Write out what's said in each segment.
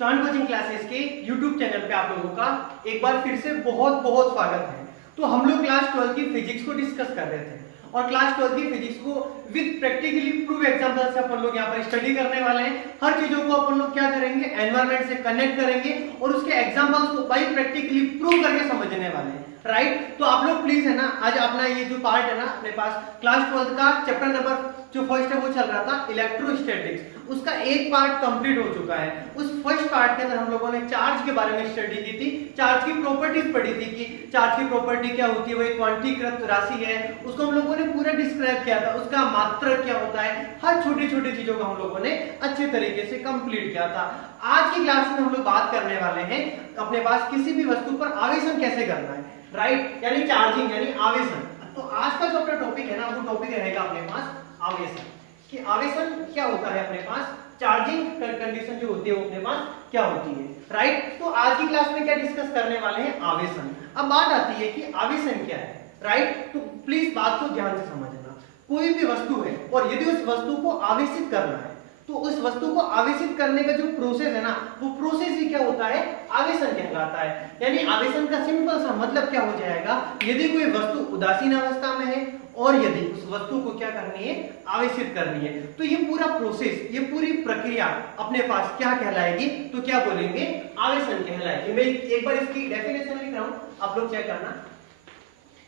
चांद coaching classes के YouTube channel पे आप लोगों का एक बार फिर से बहुत बहुत स्वागत है। तो हम लोग क्लास 12 की फिजिक्स को डिस्कस कर रहे थे और क्लास 12 की फिजिक्स को विद प्रैक्टिकली प्रूव एग्जांपल से अपन लोग यहाँ पर स्टडी करने वाले हैं। हर चीजों को अपन लोग क्या करेंगे, एनवायरनमेंट से कनेक्ट करेंगे और उसके एग्जांपल्स को बाई प्रैक्टिकली प्रूव करके समझने वाले हैं। राइट, तो आप लोग प्लीज है ना, आज अपना ये जो पार्ट है ना अपने पास क्लास 12 का चैप्टर नंबर जो फर्स्ट है वो चल रहा था इलेक्ट्रोस्टैटिक्स, उसका एक पार्ट कंप्लीट हो चुका है। उस फर्स्ट पार्ट के अंदर हम लोगों ने चार्ज के बारे में स्टडी की थी, चार्ज की प्रॉपर्टीज पढ़ी थी कि चार्ज की प्रॉपर्टी क्या होती है, वो एक क्वांटीकृत राशि है, उसको हम लोगों ने पूरा डिस्क्राइब किया था, उसका मात्रक क्या होता है, हर छोटी छोटी चीजों को हम लोगों ने अच्छे तरीके से कंप्लीट किया था। आज की क्लास में हम लोग बात करने वाले हैं अपने पास किसी भी वस्तु पर आवेशन कैसे करना है, राइट, यानी चार्जिंग यानी आवेशन। तो आज का जो अपना टॉपिक है ना वो टॉपिक रहेगा अपने पास आवेशन, कि आवेशन क्या होता है, अपने पास चार्जिंग कंडीशन जो होती है वो अपने पास क्या होती है। राइट, तो आज की क्लास में क्या डिस्कस करने वाले हैं, आवेशन। अब बात आती है कि आवेशन क्या है। राइट, तो प्लीज बात को ध्यान से समझना। कोई भी वस्तु है और यदि उस वस्तु को आवेशित करना है तो उस वस्तु को आवेशित करने का जो प्रोसेस है ना वो प्रोसेस ही क्या होता है, आवेशन कहलाता है। यानी आवेशन का सिंपल सा मतलब क्या हो जाएगा, यदि कोई वस्तु उदासीन अवस्था में है और यदि उस वस्तु को क्या करनी है, आवेशित करनी है, तो ये पूरा प्रोसेस, ये पूरी प्रक्रिया अपने पास क्या कहलाएगी, तो क्या बोलेंगे, आवेशन कहलाएगी। मैं एक बार इसकी डेफिनेशन लिख रहा हूं, आप लोग चेक करना।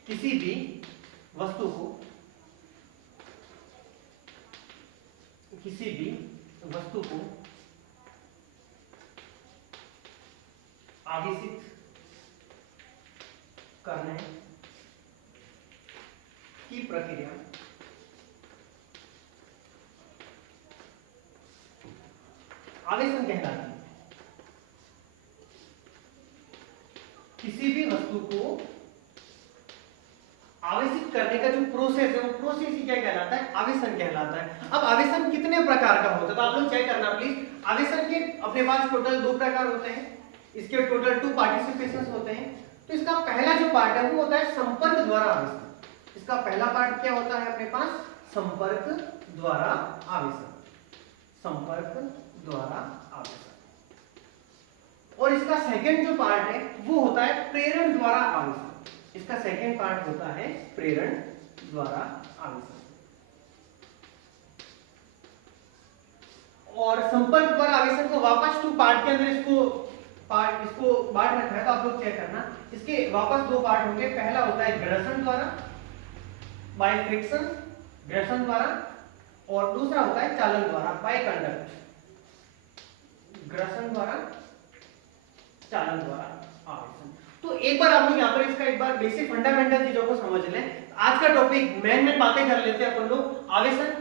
किसी भी वस्तु को आवेशित करने की प्रक्रिया आवेशन कहलाती है। किसी भी वस्तु को आवेशित करने का जो प्रोसेस है वो प्रोसेस ही क्या कहलाता है, आवेशन कहलाता है। अब आवेशन कितने प्रकार का होता है तो आप लोग चेक करना प्लीज। आवेशन के अपने पास टोटल 2 प्रकार होते हैं, इसके टोटल 2 पार्टिसिपेशंस होते हैं। तो इसका पहला जो पार्ट है वो होता है संपर्क द्वारा आवेशन। इसका पहला पार्ट क्या होता है अपने पास, संपर्क द्वारा आवेशन, संपर्क द्वारा आवेशन। और इसका सेकंड जो पार्ट है वो होता है प्रेरण द्वारा आवेशन। इसका सेकंड पार्ट होता है प्रेरण द्वारा आवेशन। और संपर्क द्वारा आवेशन को वापस 2 पार्ट के अंदर इसको बांट रखा है, तो आप लोग चेक करना। इसके वापस 2 पार्ट होंगे। पहला होता है घर्षण द्वारा, बाय फ्रिक्शन, घर्षण द्वारा, और दूसरा होता है चालन द्वारा, बाय कंडक्ट, घर्षण द्वारा, चालन द्वारा आवेशन। तो एक बार आप लोग यहाँ पर इसका एक बार बेसिक फंडामेंटल चीजों को समझ लें। आज का टॉपिक मेन बातें कर लेते हैं अपन लोग। आवेशन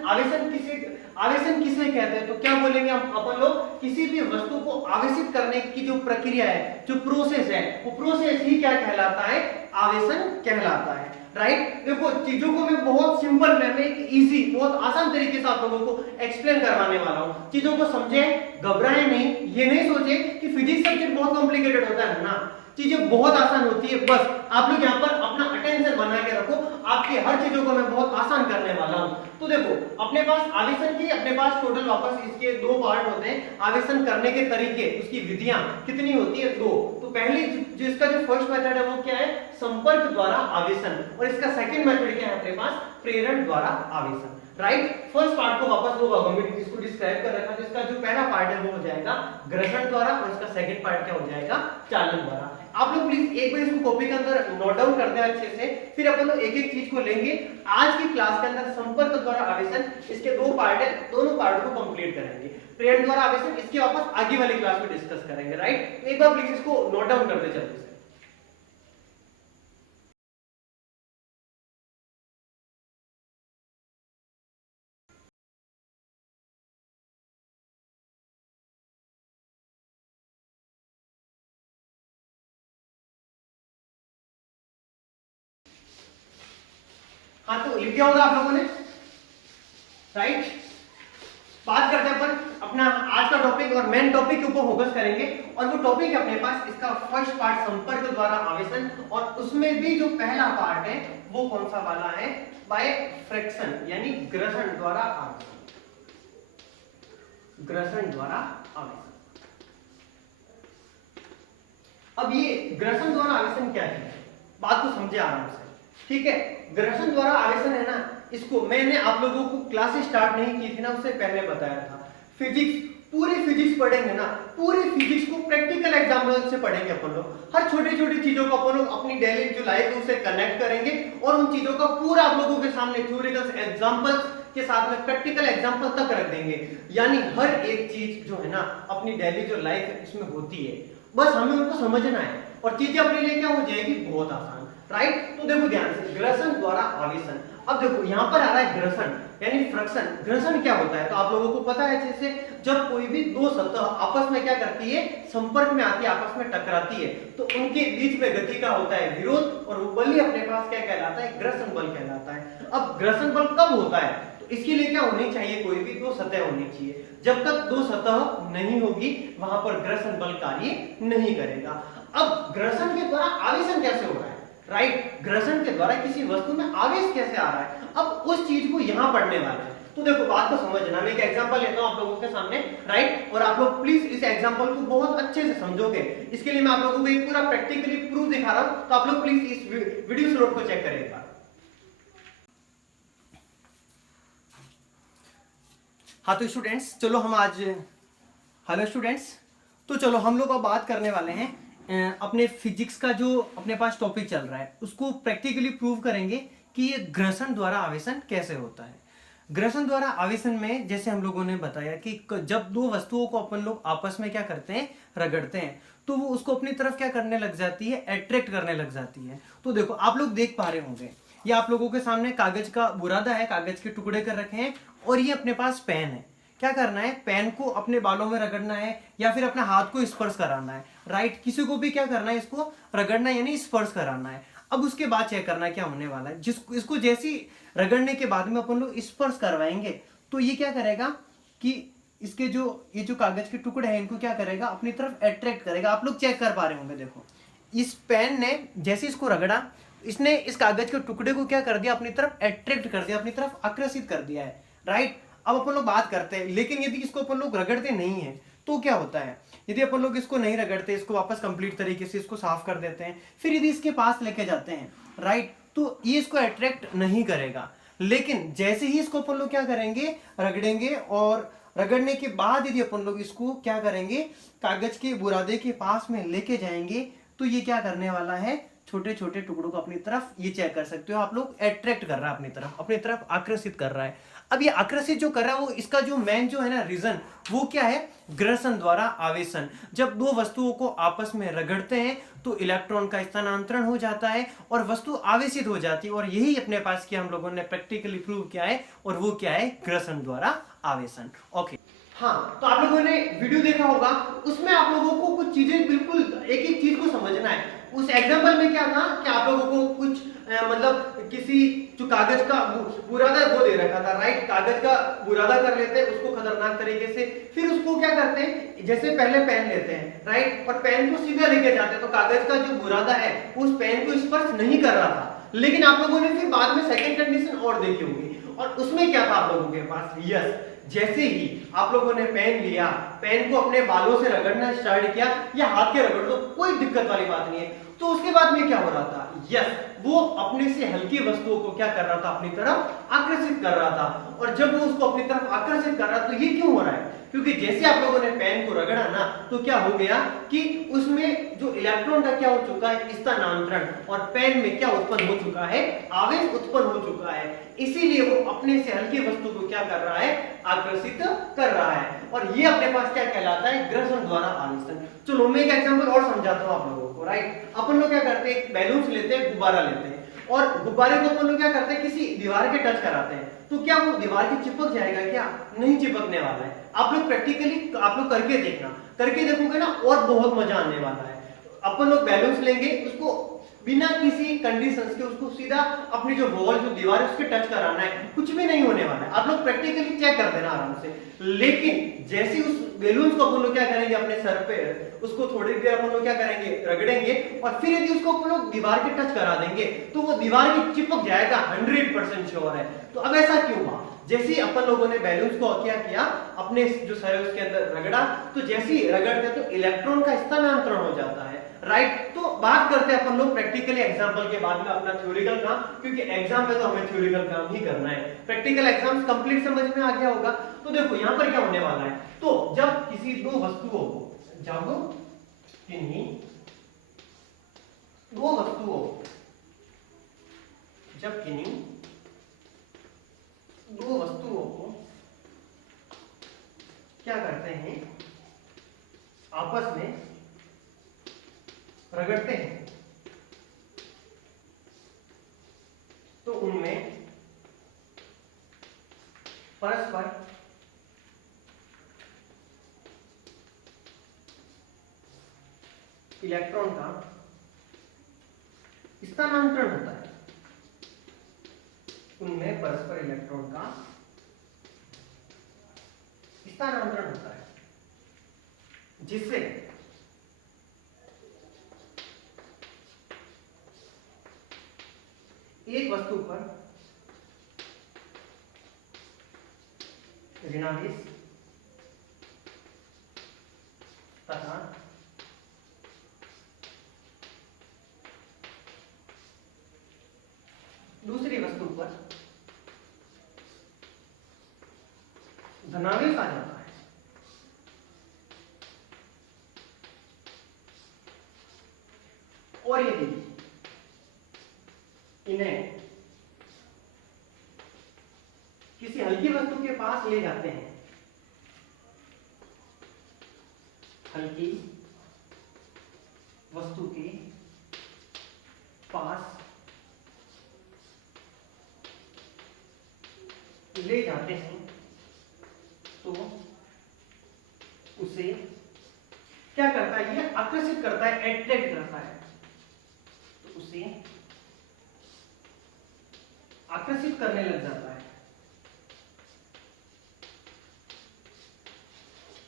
किसे कहते हैं, तो क्या बोलेंगे हम अपन लोग, किसी भी वस्तु को आवेशित करने की जो प्रक्रिया है, जो प्रोसेस है, वो प्रोसेस ही क्या कहलाता है, आवेशन कहलाता है। राइट, देखो चीजों को मैं बहुत सिंपल वे में, इजी, बहुत आसान तरीके से आप लोगों को एक्सप्लेन करवाने वाला हूँ। चीजों को समझे, घबराए नहीं, ये नहीं सोचे कि फिजिक्स सब्जेक्ट बहुत कॉम्प्लिकेटेड होता है ना, चीजें बहुत आसान होती है। बस आप लोग यहाँ पर अपना अटेंशन बना के रखो, आपकी हर चीजों को मैं बहुत आसान करने वाला हूँ। तो देखो अपने पास आवेशन की अपने पास टोटल वापस इसके 2 पार्ट होते हैं। आवेशन करने के तरीके, उसकी विधियां कितनी होती है, 2। तो पहली जिसका जो फर्स्ट मेथड है वो क्या है, संपर्क द्वारा आवेशन, और इसका सेकंड मेथड क्या है अपने पास, प्रेरण द्वारा आवेशन। राइट, फर्स्ट पार्ट को वापस 2 भागों में इसको डिस्क्राइब कर रखा है। जिसका जो पहला पार्ट है वो हो जाएगा घर्षण द्वारा और इसका सेकंड पार्ट क्या हो जाएगा, चालन द्वारा। आप लोग प्लीज एक बार इसको कॉपी के अंदर नोट डाउन कर दें अच्छे से, फिर अपन लोग एक एक चीज को लेंगे। आज की क्लास के अंदर संपर्क द्वारा आवेशन, इसके 2 पार्ट है, दोनों पार्ट को कंप्लीट करेंगे। प्रेरण द्वारा आवेशन इसके वापस आगे वाली क्लास में डिस्कस करेंगे। राइट, एक बार प्लीज इसको नोट डाउन कर दे जल्दी से। हाँ, तो लिख दिया होगा आप लोगों ने। राइट, बात करते हैं अपन अपना आज का टॉपिक और मेन टॉपिक के ऊपर फोकस करेंगे। और वो टॉपिक है अपने पास, इसका फर्स्ट पार्ट संपर्क द्वारा आवेशन, और उसमें भी जो पहला पार्ट है वो कौन सा वाला है, बाय फ्रिक्शन यानी घर्षण द्वारा आवेशन, घर्षण द्वारा आवेशन। अब ये घर्षण द्वारा आवेशन क्या है, बात को समझे आराम से, ठीक है। घर्षण द्वारा आवेशन है ना, इसको मैंने आप लोगों को क्लास स्टार्ट नहीं की थी ना, उससे पहले बताया था। फिजिक्स, पूरी फिजिक्स पढ़ेंगे ना, पूरी फिजिक्स को प्रैक्टिकल एग्जाम्पल से पढ़ेंगे अपन लोग। हर छोटी छोटी चीजों को अपन लोग अपनी डेली जो लाइफ है उससे कनेक्ट करेंगे और उन चीजों का पूरा आप लोगों के सामने थ्योरिटिकल एग्जाम्पल्स के साथ में प्रैक्टिकल एग्जाम्पल तक रख देंगे। यानी हर एक चीज जो है ना अपनी डेली जो लाइफ है उसमें होती है, बस हमें उनको समझना है और चीजें अपने लिए क्या हो जाएगी, बहुत आसान, राइट। तो देखो ध्यान से, घर्षण द्वारा आवेशन। अब देखो यहाँ पर आ रहा है घर्षण यानी फ्रिक्शन। घर्षण क्या होता है तो आप लोगों को पता है, जैसे जब कोई भी दो सतह आपस में क्या करती है, संपर्क में आती है, आपस में टकराती है, तो उनके बीच में गति का होता है विरोध और वो बल ही अपने पास क्या कहलाता है, घर्षण बल कहलाता है। अब घर्षण बल कब होता है, तो इसके लिए क्या होनी चाहिए, कोई भी दो सतह होनी चाहिए। जब तक दो सतह नहीं होगी वहां पर घर्षण बल कार्य नहीं करेगा। अब घर्षण के द्वारा आवेशन कैसे हो रहा है, राइट। घर्षण के द्वारा किसी वस्तु में आवेश कैसे आ रहा है, अब उस चीज को यहां पढ़ने वाले हैं। तो देखो बात को समझना, मैं एक एग्जांपल लेता हूं आप लोगों के सामने, राइट, और आप लोग प्लीज इस एग्जांपल को बहुत अच्छे से समझोगे। इसके लिए मैं आप लोगों को एक पूरा प्रैक्टिकली प्रूफ दिखा रहा हूं, तो आप लोग प्लीज इस वीडियो स्लोट को चेक करें एक बार। हाँ तो स्टूडेंट्स चलो हम आज, हेलो स्टूडेंट्स, तो चलो हम लोग अब बात करने वाले हैं अपने फिजिक्स का जो अपने पास टॉपिक चल रहा है उसको प्रैक्टिकली प्रूव करेंगे कि ये घर्षण द्वारा आवेशन कैसे होता है। घर्षण द्वारा आवेशन में जैसे हम लोगों ने बताया कि जब दो वस्तुओं को अपन लोग आपस में क्या करते हैं, रगड़ते हैं, तो वो उसको अपनी तरफ क्या करने लग जाती है, अट्रैक्ट करने लग जाती है। तो देखो आप लोग देख पा रहे होंगे, ये आप लोगों के सामने कागज का बुरादा है, कागज के टुकड़े कर रखे हैं और ये अपने पास पेन है। क्या करना है, पेन को अपने बालों में रगड़ना है या फिर अपने हाथ को स्पर्श कराना है, राइट। किसी को भी क्या करना है, इसको रगड़ना यानी स्पर्श कराना है। अब उसके बाद चेक करना है क्या होने वाला है, जिसको इसको जैसी रगड़ने के बाद में अपन लोग स्पर्श करवाएंगे तो ये क्या करेगा कि इसके जो ये जो कागज के टुकड़े हैं इनको क्या करेगा, अपनी तरफ अट्रैक्ट करेगा। आप लोग चेक कर पा रहे होंगे, देखो इस पेन ने जैसे इसको रगड़ा, इसने इस कागज के टुकड़े को क्या कर दिया, अपनी तरफ अट्रैक्ट कर दिया, अपनी तरफ आकर्षित कर दिया है, राइट। अब अपन लोग बात करते हैं, लेकिन यदि इसको अपन लोग रगड़ते नहीं है तो क्या होता है, यदि अपन लोग इसको नहीं रगड़ते, इसको वापस कंप्लीट तरीके से इसको साफ कर देते हैं, फिर यदि इसके पास लेके जाते हैं, राइट, तो ये इसको अट्रैक्ट नहीं करेगा। लेकिन जैसे ही इसको अपन लोग क्या करेंगे, रगड़ेंगे, और रगड़ने के बाद यदि अपन लोग इसको क्या करेंगे, कागज के बुरादे के पास में लेके जाएंगे, तो ये क्या करने वाला है, छोटे छोटे टुकड़ों को अपनी तरफ, ये चेक कर सकते हो आप लोग, अट्रैक्ट कर रहा है अपनी तरफ आकर्षित कर रहा है। अब ये आकर्षित जो कर रहा है वो इसका जो मेन जो है ना रीजन, वो क्या है, घर्षण द्वारा आवेशन। जब दो वस्तुओं को आपस में रगड़ते हैं तो इलेक्ट्रॉन का स्थानांतरण हो जाता है और वस्तु आवेशित हो जाती है, और यही अपने पास किया हम लोगों ने प्रैक्टिकली प्रूव किया है, और वो क्या है, घर्षण द्वारा आवेशन। ओके, हाँ तो आप लोगों ने वीडियो देखा होगा, उसमें आप लोगों को कुछ चीजें बिल्कुल एक एक चीज को समझना है। उस एग्जांपल में क्या था कि आप लोगों को कुछ मतलब किसी जो कागज का बुरादा वो दे रखा था, राइट। कागज का बुरादा कर लेते हैं उसको खतरनाक तरीके से, फिर उसको क्या करते हैं, जैसे पहले पेन लेते हैं, राइट, और पेन को सीधा लेके जाते हैं, तो कागज का जो बुरादा है उस पेन को स्पर्श नहीं कर रहा था। लेकिन आप लोगों ने फिर बाद में सेकंड कंडीशन और देखी होगी, और उसमें क्या था आप लोगों के पास, यस, जैसे ही आप लोगों ने पेन लिया, पेन को अपने बालों से रगड़ना स्टार्ट किया या हाथ के रगड़ दो, कोई दिक्कत वाली बात नहीं है। तो उसके बाद में क्या हो रहा था, यस, वो अपने से हल्की वस्तुओं को क्या कर रहा था, अपनी तरफ आकर्षित कर रहा था। और जब वो उसको अपनी तरफ आकर्षित कर रहा था, तो ये क्यों हो रहा है, क्योंकि जैसे आप लोगों ने पेन को रगड़ा ना, तो क्या हो गया कि उसमें जो इलेक्ट्रॉन का क्या हो चुका है, स्थानांतरण, और पेन में क्या उत्पन्न हो चुका है, आवेश उत्पन्न हो चुका है। इसीलिए वो अपने से हल्की वस्तु को क्या कर रहा है, आकर्षित कर रहा है, और ये अपने पास क्या कहलाता है, घर्षण द्वारा आवेशन। चलो मैं एक एग्जांपल और समझाता हूं आप लोगों को, राइट। अपन लोग क्या करते हैं, बैलून लेते हैं, गुब्बारा लेते हैं, और गुब्बारे को अपन लोग क्या करते हैं, किसी दीवार के टच कराते हैं, तो क्या वो दीवार के चिपक जाएगा, क्या नहीं चिपकने वाला है। आप लोग प्रैक्टिकली आप लोग करके देखना, करके देखोगे ना और बहुत मजा आने वाला है। अपन लोग बैलून्स लेंगे, उसको बिना किसी कंडीशंस के उसको सीधा अपनी जो वॉल जो दीवार है उसके टच कराना है, कुछ भी नहीं होने वाला है। आप लोग प्रैक्टिकली चेक कर देना आराम से। लेकिन जैसे उस बैलून्स को अपन लोग क्या करेंगे, अपने सर पे उसको थोड़ी देर अपन लोग क्या करेंगे, रगड़ेंगे, और फिर यदि उसको अपन लोग दीवार के टच करा देंगे तो वो दीवार की चिपक जाएगा, 100% श्योर है। तो अब ऐसा क्यों हुआ, जैसे ही अपन लोगों ने बैलून्स को क्या किया, अपने जो सर है उसके अंदर रगड़ा, तो जैसे ही रगड़ते तो इलेक्ट्रॉन का स्थानांतरण हो जाता है, राइट। तो बात करते हैं अपन लोग प्रैक्टिकली एग्जांपल के बाद में अपना थ्योरिकल काम, क्योंकि एग्जाम में तो हमें थ्योरिकल काम ही करना है। प्रैक्टिकल एग्जाम्स कंप्लीट समझ में आ गया होगा। तो देखो यहाँ पर क्या होने वाला है, तो जब किसी दो वस्तुओं को जब किन्हीं दो वस्तुओं जब किन्हीं दो वस्तुओं को क्या करते हैं, आपस में रगड़ते हैं, तो उनमें परस्पर इलेक्ट्रॉन का स्थानांतरण होता है। उनमें परस्पर इलेक्ट्रॉन का स्थानांतरण होता है, जिससे एक वस्तु पर ऋणावेश तथा दूसरी वस्तु पर धनावेश आ जाता है। और यदि इन्हें किसी हल्की वस्तु के पास ले जाते हैं, हल्की वस्तु के पास ले जाते हैं, तो उसे क्या करता है, ये आकर्षित करता है, अट्रैक्ट करता है। तो उसे आकर्षित करने लग जाता है।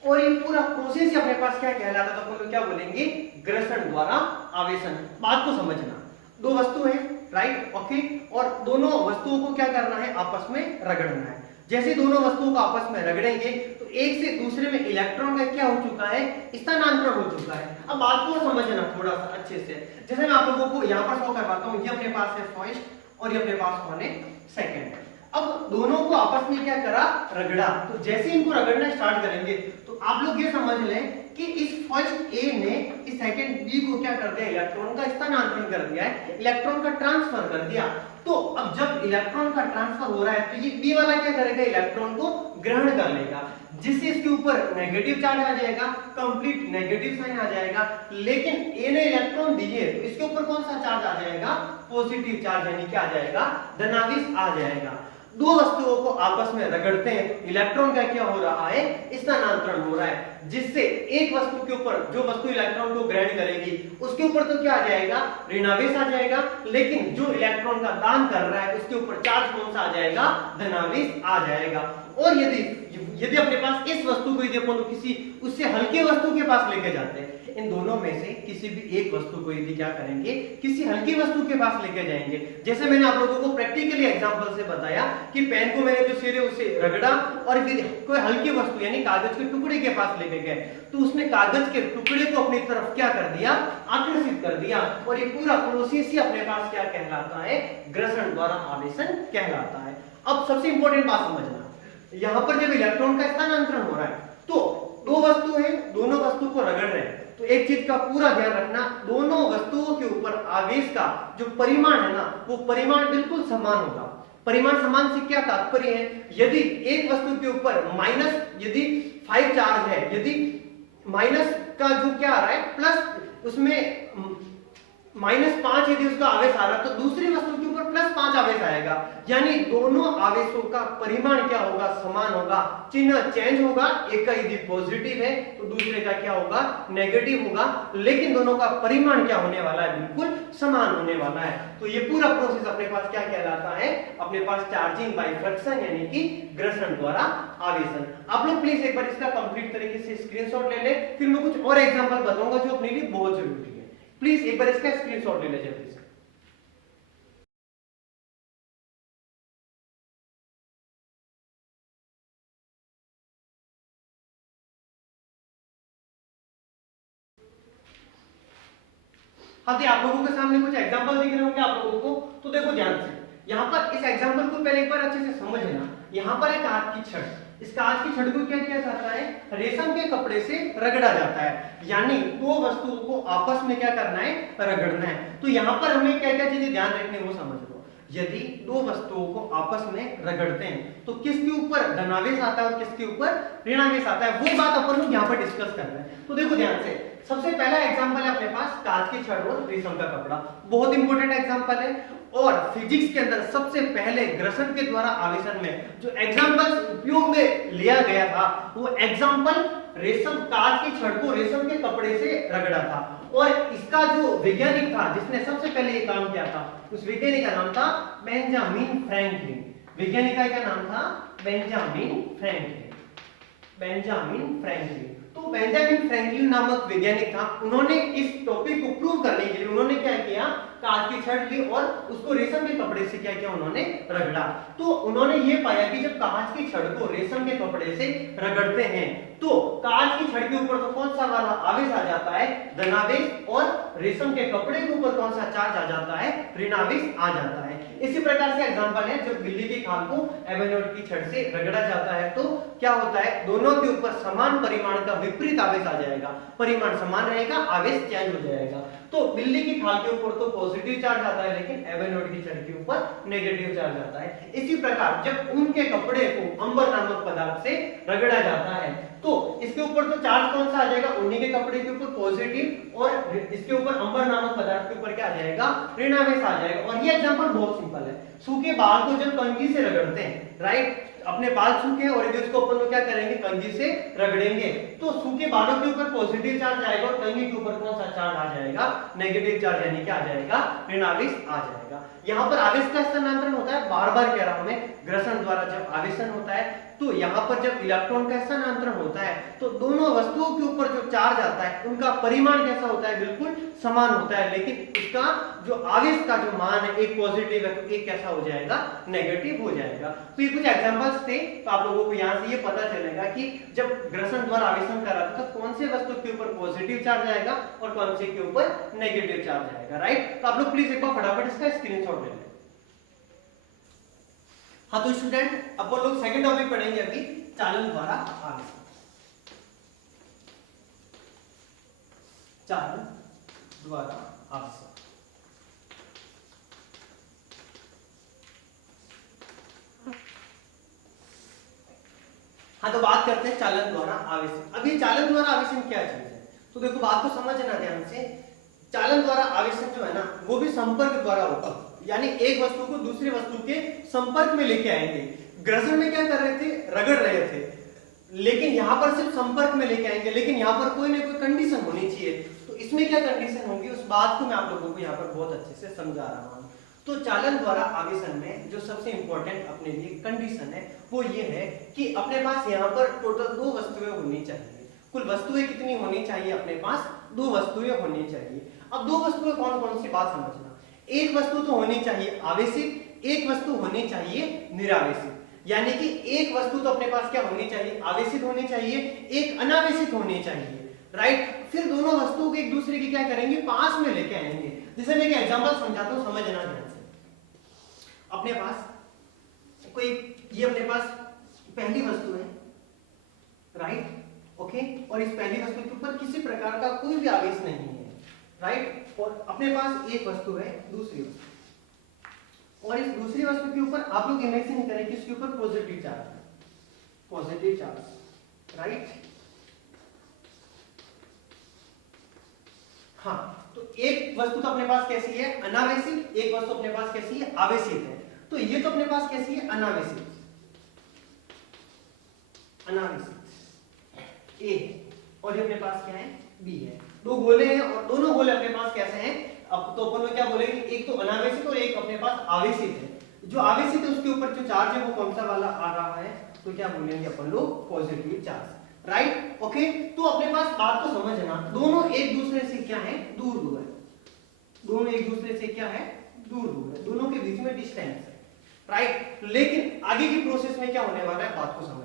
और ये पूरा प्रोसेस ही अपने पास क्या कहलाता है, तो अपन लोग क्या बोलेंगे, ग्रसन द्वारा आवेशन। बात को समझना, दो वस्तु है, राइट, ओके, और दोनों वस्तुओं को क्या करना है, आपस में रगड़ना है। जैसे दोनों वस्तुओं को आपस में रगड़ेंगे तो एक से दूसरे में इलेक्ट्रॉन का क्या हो चुका है, स्थानांतरण हो चुका है। अब बात को समझना थोड़ा सा अच्छे से, जैसे मैं आप लोगों को यहाँ पर शो करवाता हूँ, ये अपने पास है फर्स्ट और ये अपने पास कौन है, सेकंड। अब दोनों को आपस में क्या करा, रगड़ा। तो जैसे इनको रगड़ना स्टार्ट करेंगे तो आप लोग ये समझ लें कि इस फर्स्ट ए ने इस सेकंड बी को क्या कर दिया, इलेक्ट्रॉन का स्थानांतरण कर दिया है, इलेक्ट्रॉन का ट्रांसफर कर दिया। तो अब जब इलेक्ट्रॉन का ट्रांसफर हो रहा है तो ये बी वाला क्या करेगा, इलेक्ट्रॉन को ग्रहण कर लेगा, जिससे इसके ऊपर नेगेटिव चार्ज आ जाएगा, कंप्लीट नेगेटिव साइन आ जाएगा। लेकिन ए ने इलेक्ट्रॉन दिए तो इसके ऊपर कौन सा चार्ज आ जाएगा, पॉजिटिव चार्ज, यानी क्या आ जाएगा, धनावेश आ जाएगा। दो वस्तुओं को आपस में रगड़ते हैं तो इलेक्ट्रॉन का क्या हो रहा है, स्थानांतरण हो रहा है, जिससे एक वस्तु के ऊपर, जो वस्तु इलेक्ट्रॉन को ग्रहण करेगी उसके ऊपर तो क्या आ जाएगा, ऋणावेश आ जाएगा। लेकिन जो इलेक्ट्रॉन का दान कर रहा है उसके ऊपर चार्ज कौन सा आ जाएगा, धनावेश आ जाएगा। और यदि यदि अपने पास इस वस्तु को यदि अपन किसी उससे हल्के वस्तु के पास लेके जाते हैं, इन दोनों में से किसी भी एक वस्तु को यदि क्या करेंगे, किसी हल्की वस्तु के पास लेके जाएंगे, जैसे मैंने आप लोगों को प्रैक्टिकली एग्जांपल से बताया कि पेन को मैंने जो सिरे उसे रगड़ा और फिर कोई हल्की वस्तु यानी कागज के टुकड़े के पास लेके गए, तो उसने कागज के टुकड़े को अपनी तरफ क्या कर दिया, आकर्षित कर दिया। और ये पूरा प्रोसेस ही अपने पास क्या कहलाता है, ग्रसन द्वारा आवेशन कहलाता है। अब सबसे इंपॉर्टेंट बात समझना, यहां पर जब इलेक्ट्रॉन का स्थानांतरण हो रहा है तो दो वस्तु है, दोनों वस्तु को रगड़ रहे हैं, तो एक चीज का पूरा ध्यान रखना, दोनों वस्तुओं के ऊपर आवेश का जो परिमाण है ना, वो परिमाण बिल्कुल समान होगा। परिमाण समान से क्या तात्पर्य है, यदि एक वस्तु के ऊपर माइनस यदि 5 चार्ज है, यदि माइनस का जो क्या आ रहा है प्लस, उसमें -5 यदि उसका आवेश आ रहा है तो दूसरी वस्तु के ऊपर +5 आवेश आएगा, यानी दोनों आवेशों का परिमाण क्या होगा, समान होगा। चिन्ह चेंज होगा, एक का यदि पॉजिटिव है तो दूसरे का क्या होगा, नेगेटिव होगा, लेकिन दोनों का परिमाण क्या होने वाला है, बिल्कुल समान होने वाला है। तो ये पूरा प्रोसेस अपने पास क्या कहलाता है, अपने पास चार्जिंग बाय फ्रैक्शन यानी कि ग्रसन द्वारा आवेशन। आप लोग प्लीज एक बार इसका कंप्लीट तरीके से स्क्रीनशॉट ले लें, फिर मैं कुछ और एग्जांपल बताऊंगा जो अपने लिए बहुत जरूरी है। प्लीज एक बार इसका स्क्रीनशॉट ले लीजिए प्लीज। हाँ तो आप लोगों के सामने कुछ एग्जांपल दिख रहे होंगे आप लोगों को, तो देखो ध्यान से यहाँ पर इस एग्जांपल को पहले एक बार अच्छे से समझ लेना। यहाँ पर है कांच की छड़, इस कांच की छड़ को क्या किया जाता है, रेशम के कपड़े से रगड़ा जाता है, यानी दो वस्तुओं को आपस में क्या करना है, रगड़ना है। तो यहाँ पर हमें क्या क्या चीजें ध्यान रखनी है वो समझ लो। यदि दो वस्तुओं को आपस में रगड़ते हैं तो किसके ऊपर धनावेश आता है और किसके ऊपर ऋणावेश आता है, वो बात अपन लोग यहाँ पर डिस्कस कर रहे हैं। तो देखो ध्यान से, सबसे पहला एग्जांपल है अपने पास कांच की छड़ और रेशम का कपड़ा, बहुत इंपॉर्टेंट एग्जांपल है। और फिजिक्स के अंदर सबसे पहले ग्रसन के द्वारा आवेशन में जो एग्जांपल उपयोग में लिया गया था वो एग्जांपल रेशम, कांच की छड़ को रेशम के कपड़े से रगड़ा था। और इसका जो वैज्ञानिक था जिसने सबसे पहले ये काम किया था, उस वैज्ञानिक का नाम था बेंजामिन फ्रैंकलिन। वैज्ञानिक का क्या नाम था, बेंजामिन फ्रैंकलिन। बेंजामिन फ्रैंकलिन, तो बेंजामिन फ्रैंकलिन नामक वैज्ञानिक था, उन्होंने इस टॉपिक को प्रूव करने के लिए उन्होंने क्या किया, कांच की छड़ ली और उसको रेशम के कपड़े से क्या किया, उन्होंने रगड़ा। तो उन्होंने ये पाया कि जब कांच की छड़ को रेशम के कपड़े से रगड़ते हैं तो कांच की छड़ के ऊपर तो कौन सा वाला आवेश आ जाता है, धनावेश, और रेशम के कपड़े के ऊपर कौन सा चार्ज आ जाता है, ऋणावेश आ जाता है। इसी प्रकार से एग्जांपल है, जब बिल्ली की खाल को एबेनोट की छड़ से रगड़ा जाता है तो क्या होता है, दोनों के ऊपर समान परिमाण का विपरीत आवेश आ जाएगा, परिमाण समान रहेगा, आवेश चेंज हो जाएगा। तो बिल्ली की खाल के ऊपर तो पॉजिटिव चार्ज आता है लेकिन एबेनोट की छड़ के ऊपर नेगेटिव चार्ज आता है। इसी प्रकार जब उनके कपड़े को अंबर नामक पदार्थ से रगड़ा जाता है तो इसके ऊपर तो चार्ज कौन सा आ जाएगा, उन्हीं के कपड़े के ऊपर पॉजिटिव, और इसके ऊपर अंबर नामक पदार्थ के ऊपर क्या आ जाएगा, ऋणावेश आ जाएगा। और ये एग्जांपल बहुत सिंपल है, सूखे बाल को जब कंघी से रगड़ते हैं, राइट, अपने बाल सूखे और यदि उसको अपन लोग क्या करेंगे, कंघी से रगड़ेंगे तो सूखे बालों के ऊपर पॉजिटिव चार्ज आएगा और कंघी के ऊपर कौन सा चार्ज आ जाएगा, नेगेटिव चार्ज, यानी क्या आ जाएगा, ऋणावेश आ जाएगा। यहाँ पर आवेश का स्थानांतरण होता है, बार बार कह रहा हूं मैं, ग्रसन द्वारा जब आवेशन होता है तो यहाँ पर जब इलेक्ट्रॉन का स्थानांतरण होता है तो दोनों वस्तुओं के ऊपर जो चार्ज आता है उनका परिमाण कैसा होता है, बिल्कुल समान होता है, लेकिन उसका जो आवेश का जो मान है, एक पॉजिटिव है तो एक कैसा हो जाएगा, नेगेटिव हो जाएगा। तो ये कुछ एग्जांपल्स थे, तो आप लोगों को यहाँ से ये पता चलेगा कि जब ग्रसन द्वारा आवेशन कर रहा था तो कौन से वस्तु के ऊपर पॉजिटिव चार्ज आएगा और कौन से के ऊपर नेगेटिव चार्ज आएगा, राइट। तो आप लोग प्लीज एक बार फटाफट इसका स्क्रीनशॉट ले लें। हाँ तो स्टूडेंट अपन लोग सेकंड टॉपिक पढ़ेंगे अभी, चालन द्वारा आवेशन। चालन द्वारा आवेशन, हाँ तो बात करते हैं चालन द्वारा आवेशन। अब ये चालन द्वारा आवेशन क्या चीज है, तो देखो बात को समझना ध्यान से। चालन द्वारा आवेशन जो है ना वो भी संपर्क द्वारा होगा, यानी एक वस्तु को दूसरी वस्तु के संपर्क में लेके आएंगे। ग्रसन में क्या कर रहे थे, रगड़ रहे थे, लेकिन यहाँ पर सिर्फ संपर्क में लेके आएंगे, लेकिन यहाँ पर कोई ना कोई कंडीशन होनी चाहिए। तो इसमें क्या कंडीशन होगी, उस बात को मैं आप लोगों को यहाँ पर बहुत अच्छे से समझा रहा हूँ। तो चालन द्वारा आवेशन में जो सबसे इंपॉर्टेंट अपने लिए कंडीशन है वो ये है कि अपने पास यहाँ पर टोटल दो वस्तुएं होनी चाहिए। कुल वस्तुएं कितनी होनी चाहिए, अपने पास दो वस्तुएं होनी चाहिए। अब दो वस्तुएं कौन कौन सी, बात समझना। एक वस्तु तो होनी चाहिए आवेशित, एक वस्तु होनी चाहिए निरावेशित। यानी कि एक वस्तु तो अपने पास क्या होनी चाहिए, आवेशित होनी चाहिए, एक अनावेशित होनी चाहिए, राइट। फिर दोनों वस्तुओं को एक दूसरे की क्या करेंगे, पास में लेके आएंगे। जैसे मैं एक एग्जांपल समझाता हूं, समझना ध्यान से। अपने पास कोई, ये अपने पास पहली वस्तु है, राइट, ओके, और इस पहली वस्तु के ऊपर किसी प्रकार का कोई भी आवेश नहीं है, राइट। और अपने पास एक वस्तु है, दूसरी वस्तु, और इस दूसरी वस्तु के ऊपर आप लोग इमेजिन करें कि इसके ऊपर पॉजिटिव चार्ज है, पॉजिटिव चार्ज, राइट। हाँ, तो एक वस्तु तो अपने पास कैसी है, अनावेशित, एक वस्तु अपने पास कैसी है, आवेशित है। तो ये तो अपने पास कैसी है, अनावेशित, अनावेशित ए, और ये अपने पास क्या है, बी है। दो गोले हैं और दोनों गोले अपने पास कैसे हैं, अब तो अपन लोग क्या बोलेंगे, एक तो अनावेशित और एक अपने पास आवेशित है। जो आवेशित है उसके ऊपर जो चार्ज है वो कौन सा वाला आ रहा है, तो क्या बोलेंगे अपन लोग, पॉजिटिव चार्ज, राइट, ओके। तो अपने पास बात को समझना, दोनों एक दूसरे से क्या है, दूर दूर है, दोनों एक दूसरे से क्या है, दूर दूर है, दोनों के बीच में डिस्टेंस है, राइट। लेकिन आगे की प्रोसेस में क्या होने वाला है, बात को समझना।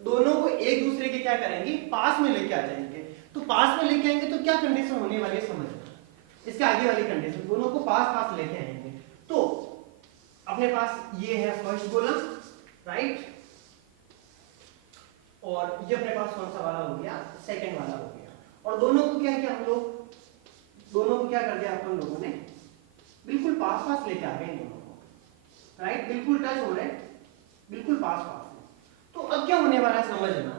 दोनों को एक दूसरे के क्या करेंगे, पास में लेके आ जाएंगे। तो पास में लेके आएंगे तो क्या कंडीशन होने वाली है, समझना। इसके आगे वाली कंडीशन, दोनों को पास पास लेके आएंगे। तो अपने पास ये है फर्स्ट कॉलम, राइट, और ये अपने पास कौन सा वाला हो गया, सेकंड वाला हो गया। और दोनों को क्या किया हम लोग, दोनों को क्या कर दिया अपन लोगों ने, बिल्कुल पास पास लेके आ गए इन दोनों को, राइट, बिल्कुल टच हो रहे, बिल्कुल पास पास है। तो अब क्या होने वाला है समझना,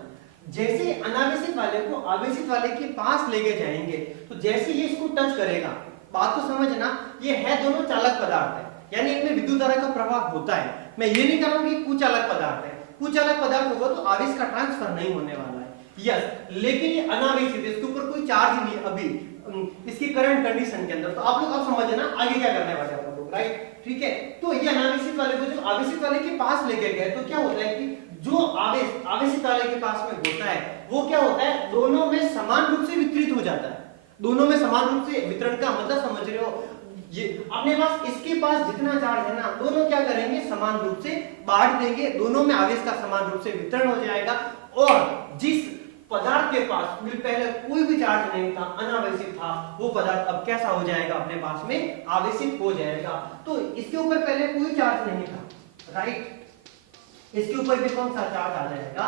जैसे अनावेशित वाले को आवेशित वाले के पास लेके जाएंगे, तो जैसे ये इसको टच करेगा, बात को समझना, ये है दोनों चालक पदार्थ है, यानी इनमें विद्युत धारा का प्रवाह होता है। मैं ये नहीं कह रहा हूं कि कुचालक पदार्थ है, कुचालक पदार्थ होगा तो आवेश का ट्रांसफर नहीं होने वाला है, यस, लेकिन ये अनावेशित है, इसके ऊपर कोई चार्ज नहीं है अभी इसकी करंट कंडीशन के अंदर। तो आप लोग अब समझना आगे क्या करने वाले हैं आप लोग, राइट, ठीक है। तो ये अनावेशित वाले को जब आवेशित वाले के पास लेके गए तो क्या होता है कि जो आवेश आवेशित वाले के पास में होता है वो क्या होता है, दोनों में समान रूप से वितरित हो जाता है। दोनों में समान रूप से वितरण का मतलब समझ रहे हो, ये अपने पास इसके पास जितना चार्ज है ना, दोनों क्या करेंगे, समान रूप से बांट देंगे, दोनों में आवेश का समान रूप से वितरण हो जाएगा। और जिस पदार्थ के पास पहले कोई भी चार्ज नहीं था, अनावेशित था, वो पदार्थ अब कैसा हो जाएगा, अपने पास में आवेशित हो जाएगा। तो इसके ऊपर पहले कोई चार्ज नहीं था, राइट, इसके ऊपर भी कौन सा चार्ज आ जाएगा,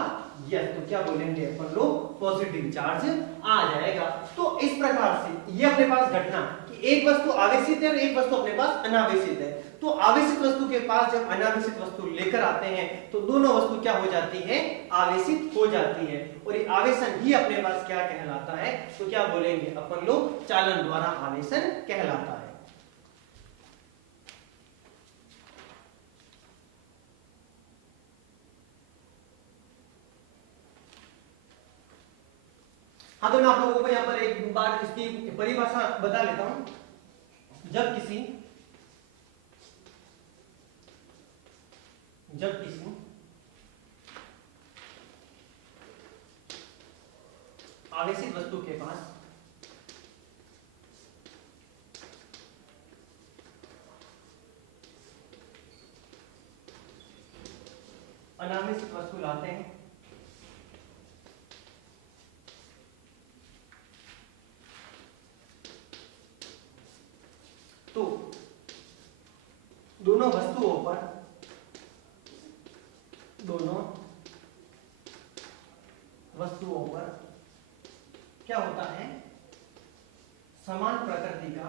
यस, तो क्या बोलेंगे अपन लोग, पॉजिटिव चार्ज आ जाएगा। तो इस प्रकार से ये अपने पास घटना कि एक वस्तु आवेशित है और एक वस्तु अपने पास अनावेशित है। तो आवेशित वस्तु के पास जब अनावेशित वस्तु लेकर आते हैं तो दोनों वस्तु क्या हो जाती है, आवेशित हो जाती है। और ये आवेशन ही अपने पास क्या कहलाता है, तो क्या बोलेंगे अपन लोग, चालन द्वारा आवेशन कहलाता है। हाँ, तो मैं आप लोगों को यहाँ पर एक बार इसकी परिभाषा बता लेता हूं। जब किसी आवेशित वस्तु के पास अनावेशित वस्तु लाते हैं तो दोनों वस्तुओं पर क्या होता है, समान प्रकृति का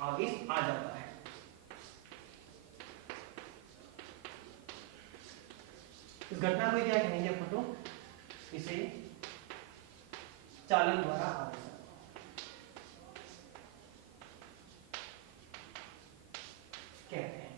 आवेश आ जाता है। इस घटना को क्या कहेंगे अपन लोग, इसे चालन द्वारा आवेश कहते हैं,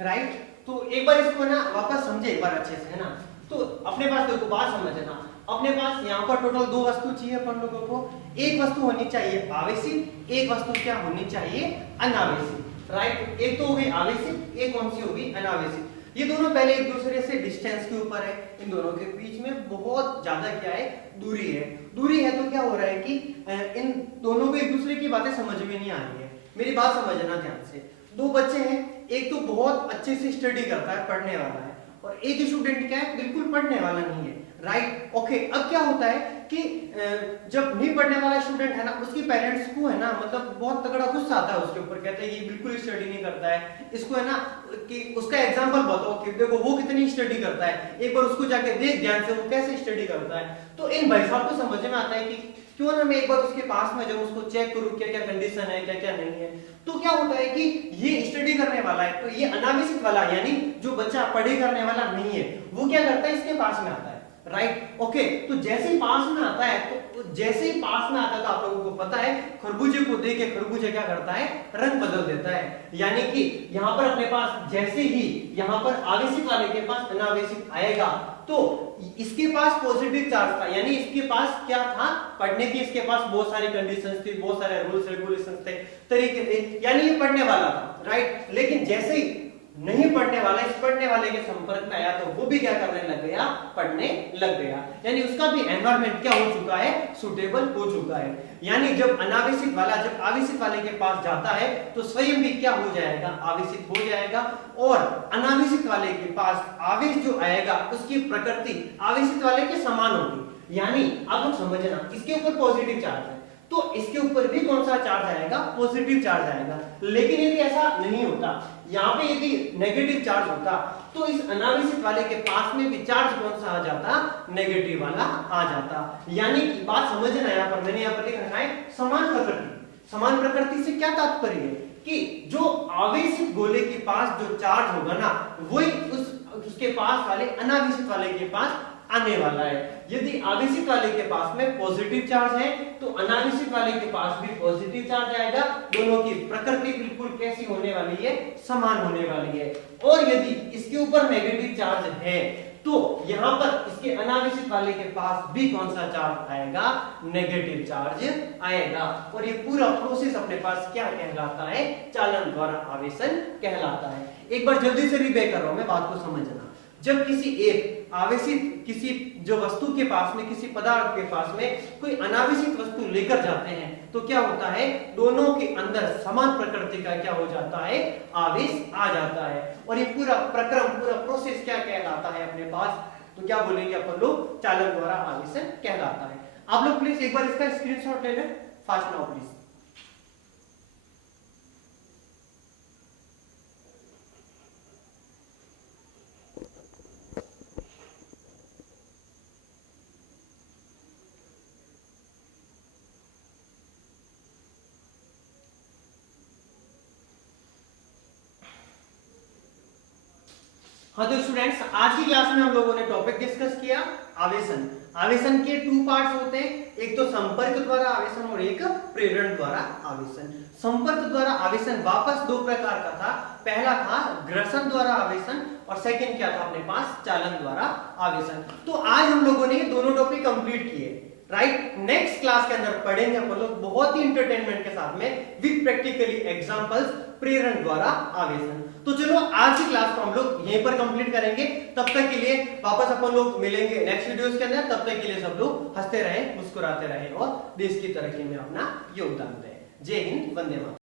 राइट। तो एक बार इसको ना वापस समझे एक बार अच्छे से, है ना। तो अपने पास देखो, बात समझना, अपने पास यहाँ पर टोटल दो वस्तु चाहिए अपन लोगों को, एक वस्तु होनी चाहिए आवेशित, एक वस्तु क्या होनी चाहिए, अनावेशित, राइट। एक तो हो गई आवेशित, एक कौन सी होगी, अनावेशित। ये दोनों पहले एक दूसरे से डिस्टेंस के ऊपर है, इन दोनों के बीच में बहुत ज्यादा क्या है, दूरी है। दूरी है तो क्या हो रहा है कि इन दोनों को एक दूसरे की बातें समझ में नहीं आ रही है। मेरी बात समझना ध्यान से, दो बच्चे हैं, एक तो बहुत अच्छे से स्टडी करता है, पढ़ने वाला है, और एक स्टूडेंट क्या है, बिल्कुल पढ़ने वाला नहीं है, राइट, ओके। अब क्या होता है कि जब नहीं पढ़ने वाला स्टूडेंट है ना, उसके पेरेंट्स को है ना, मतलब बहुत तगड़ा गुस्सा आता है उसके ऊपर, कहते हैं ये बिल्कुल स्टडी नहीं करता है, इसको है ना कि उसका एग्जांपल बताओ कि देखो वो कितनी स्टडी करता है, एक बार उसको जाके देख ध्यान से वो कैसे स्टडी करता है। तो इन भाई साहब को समझ में आता है कि क्यों ना मैं एक बार उसके पास में जब उसको चेक करूं क्या क्या कंडीशन है, क्या क्या नहीं है। तो क्या होता है कि ये स्टडी करने वाला है, तो ये अनावेशित वाला यानी जो बच्चा पढ़ाई करने वाला नहीं है, वो क्या करता है, इसके पास में आता है, राइट, ओके। तो जैसे ही पास में आता है, तो जैसे ही पास में आता है तो आप लोगों को पता है, खरबूजे को देख के खरबूजा क्या करता है, रंग बदल देता है। यानी कि यहाँ पर अपने पास जैसे ही यहाँ पर आवेशित वाले के पास अनावेशित आएगा, तो इसके पास पॉजिटिव चार्ज था, यानी इसके पास क्या था, पढ़ने की इसके पास बहुत सारी कंडीशंस थी, बहुत सारे रूल्स रेगुलेशंस थे, तरीके थे, यानी ये पढ़ने वाला था, राइट। लेकिन जैसे ही नहीं पढ़ने वाला इस पढ़ने वाले के संपर्क में आया, तो वो भी क्या करने लग गया, पढ़ने लग गया, यानी उसका भी एनवायरनमेंट क्या हो चुका है, सुटेबल हो चुका है। यानी जब अनावेशित वाला जब आवेशित वाले के पास जाता है, तो स्वयं भी क्या हो जाएगा, आवेशित हो जाएगा, और अनावेशित वाले के पास आवेश जो आएगा उसकी प्रकृति आवेशित वाले के समान होगी। यानी आप लोग समझना, इसके ऊपर पॉजिटिव चार्ज है तो इसके ऊपर भी कौन सा चार्ज आएगा, पॉजिटिव चार्ज आएगा। लेकिन यदि ऐसा नहीं होता, यहाँ पे यदि नेगेटिव चार्ज होता तो इस अनावेशित वाले के पास में भी चार्ज कौन सा आ जाता, नेगेटिव वाला आ जाता। यानी कि बात समझना, यहाँ पर मैंने यहाँ पर लिख रखा है समान प्रकृति। समान प्रकृति से क्या तात्पर्य है कि जो आवेशित गोले के पास जो चार्ज होगा ना वही उसके पास वाले अनावेशित वाले के पास आने वाला है। यदि आवेशित वाले के पास में पॉजिटिव चार्ज है तो अनावेशित वाले के पास भी पॉजिटिव चार्ज आएगा। दोनों की प्रकृति बिल्कुल कैसी होने वाली है, समान होने वाली है। और यदि इसके ऊपर नेगेटिव चार्ज है तो यहां पर इसके अनावेशित वाले के पास भी कौन सा चार्ज आएगा, नेगेटिव चार्ज आएगा। और ये पूरा प्रोसेस अपने पास क्या कहलाता है, चालन द्वारा आवेशन कहलाता है। एक बार जल्दी से रिवाइज कर रहा हूं मैं, बात को समझना। जब किसी एक आवेशित किसी जो वस्तु के पास में, किसी पदार्थ के पास में कोई अनावेशित वस्तु लेकर जाते हैं तो क्या होता है, दोनों के अंदर समान प्रकृति का क्या हो जाता है, आवेश आ जाता है। और ये पूरा प्रक्रम, पूरा प्रोसेस क्या कहलाता है अपने पास, तो क्या बोलेंगे अपन लोग, चालन द्वारा आवेशन कहलाता है। आप लोग प्लीज एक बार इसका स्क्रीनशॉट ले लें, फास्ट नाउ प्लीज। हाँ तो स्टूडेंट्स, आज की क्लास में हम लोगों ने टॉपिक डिस्कस किया आवेशन। आवेशन के 2 पार्ट्स होते हैं, एक तो संपर्क द्वारा आवेशन और एक प्रेरण द्वारा आवेशन। संपर्क द्वारा आवेशन वापस 2 प्रकार का था। पहला था घर्षण द्वारा आवेशन और सेकंड क्या था अपने पास, चालन द्वारा आवेशन। तो आज हम लोगों ने दोनों टॉपिक कंप्लीट किए, राइट। नेक्स्ट क्लास के अंदर पढ़ेंगे हम लोग बहुत ही इंटरटेनमेंट के साथ में विद प्रैक्टिकली एग्जांपल्स प्रेरण द्वारा आवेशन। तो चलो आज की क्लास को हम लोग यहीं पर कंप्लीट करेंगे। तब तक के लिए वापस अपन लोग मिलेंगे नेक्स्ट वीडियोस के अंदर। तब तक के लिए सब लोग हंसते रहें, मुस्कुराते रहें और देश की तरक्की में अपना योगदान दें। जय हिंद, वंदे मातरम।